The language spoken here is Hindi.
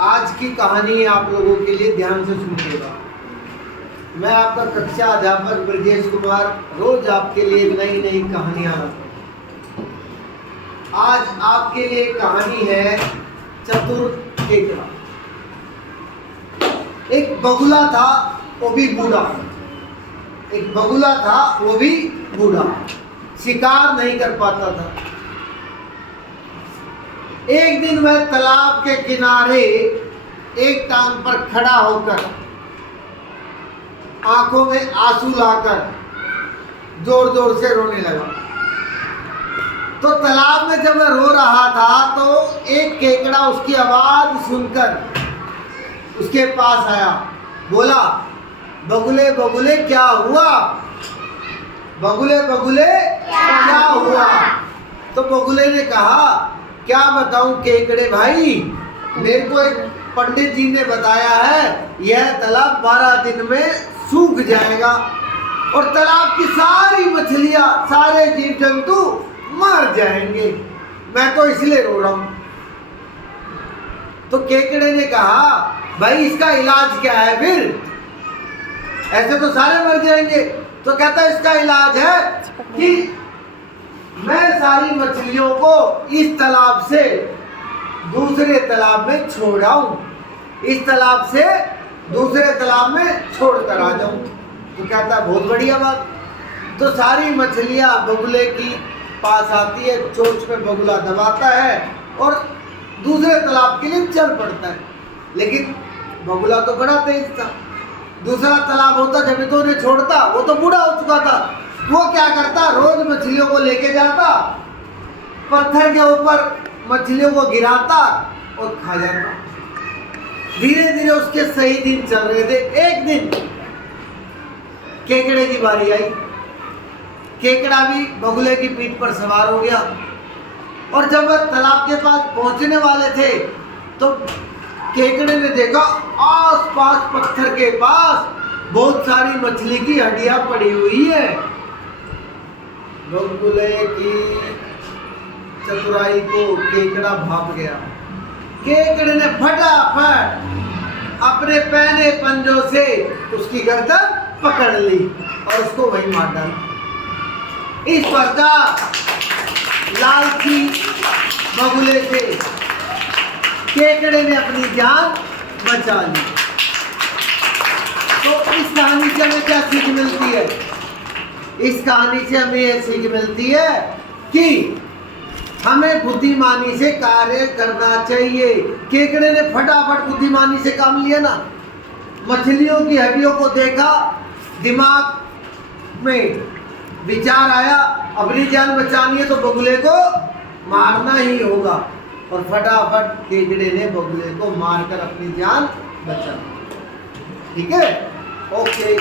आज की कहानी आप लोगों के लिए ध्यान से सुनिएगा। मैं आपका कक्षा अध्यापक ब्रजेश कुमार रोज आपके लिए नई नई कहानियां लाता हूं। आज आपके लिए कहानी है चतुर केकड़ा। एक बगुला था, वो भी बूढ़ा। एक बगुला था, वो भी बूढ़ा, शिकार नहीं कर पाता था। एक दिन वह तालाब के किनारे एक टांग पर खड़ा होकर आंखों में आंसू लाकर जोर जोर से रोने लगा। तो तालाब में जब वह रो रहा था तो एक केकड़ा उसकी आवाज सुनकर उसके पास आया। बोला, बगुले बगुले क्या हुआ? बगुले बगुले क्या हुआ? तो बगुले ने कहा, क्या बताऊं केकड़े भाई, मेरे को एक पंडित जी ने बताया है यह तालाब 12 दिन में सूख जाएगा और तालाब की सारी मछलियां, सारे जीव जंतु मर जाएंगे। मैं तो इसलिए रो रहा हूं। तो केकड़े ने कहा, भाई इसका इलाज क्या है फिर? ऐसे तो सारे मर जाएंगे। तो कहता है इसका इलाज है कि मैं सारी मछलियों को इस तालाब से दूसरे तालाब में छोड़ आऊं, इस तालाब से दूसरे तालाब में छोड़ कर आ जाऊं। तो कहता है बहुत बढ़िया बात। तो सारी मछलियां बगुले की पास आती है, चोंच में बगुला दबाता है और दूसरे तालाब के लिए चल पड़ता है। लेकिन बगुला तो बड़ा तेज था, दूसरा तालाब होता जब तो उन्हें छोड़ता, वो तो बूढ़ा हो चुका था। वो क्या करता, रोज मछलियों को लेके जाता, पत्थर के ऊपर मछलियों को गिराता और खा जाता। धीरे धीरे उसके सही दिन चल रहे थे। एक दिन केकड़े की बारी आई। केकड़ा भी बगुले की पीठ पर सवार हो गया और जब वह तालाब के पास पहुंचने वाले थे तो केकड़े ने देखा आस-पास पत्थर के पास बहुत सारी मछली की हड्डियां पड़ी हुई है। बगुले की चतुराई को केकड़ा भाप गया। केकड़े ने फटाफट अपने पहने पंजों से उसकी गर्दन पकड़ ली और उसको वहीं मार डाला। इस प्रकार लालची बगुले से केकड़े ने अपनी जान बचा ली। तो इस कहानी से हमें क्या सीख मिलती है? इस कहानी से हमें यह सीख मिलती है कि हमें बुद्धिमानी से कार्य करना चाहिए। केकड़े ने फटाफट बुद्धिमानी से काम लिया ना। मछलियों की हड्डियों को देखा, दिमाग में विचार आया अपनी जान बचानी है तो बगुले को मारना ही होगा और फटाफट केकड़े ने बगुले को मारकर अपनी जान बचा। ठीक है, ओके।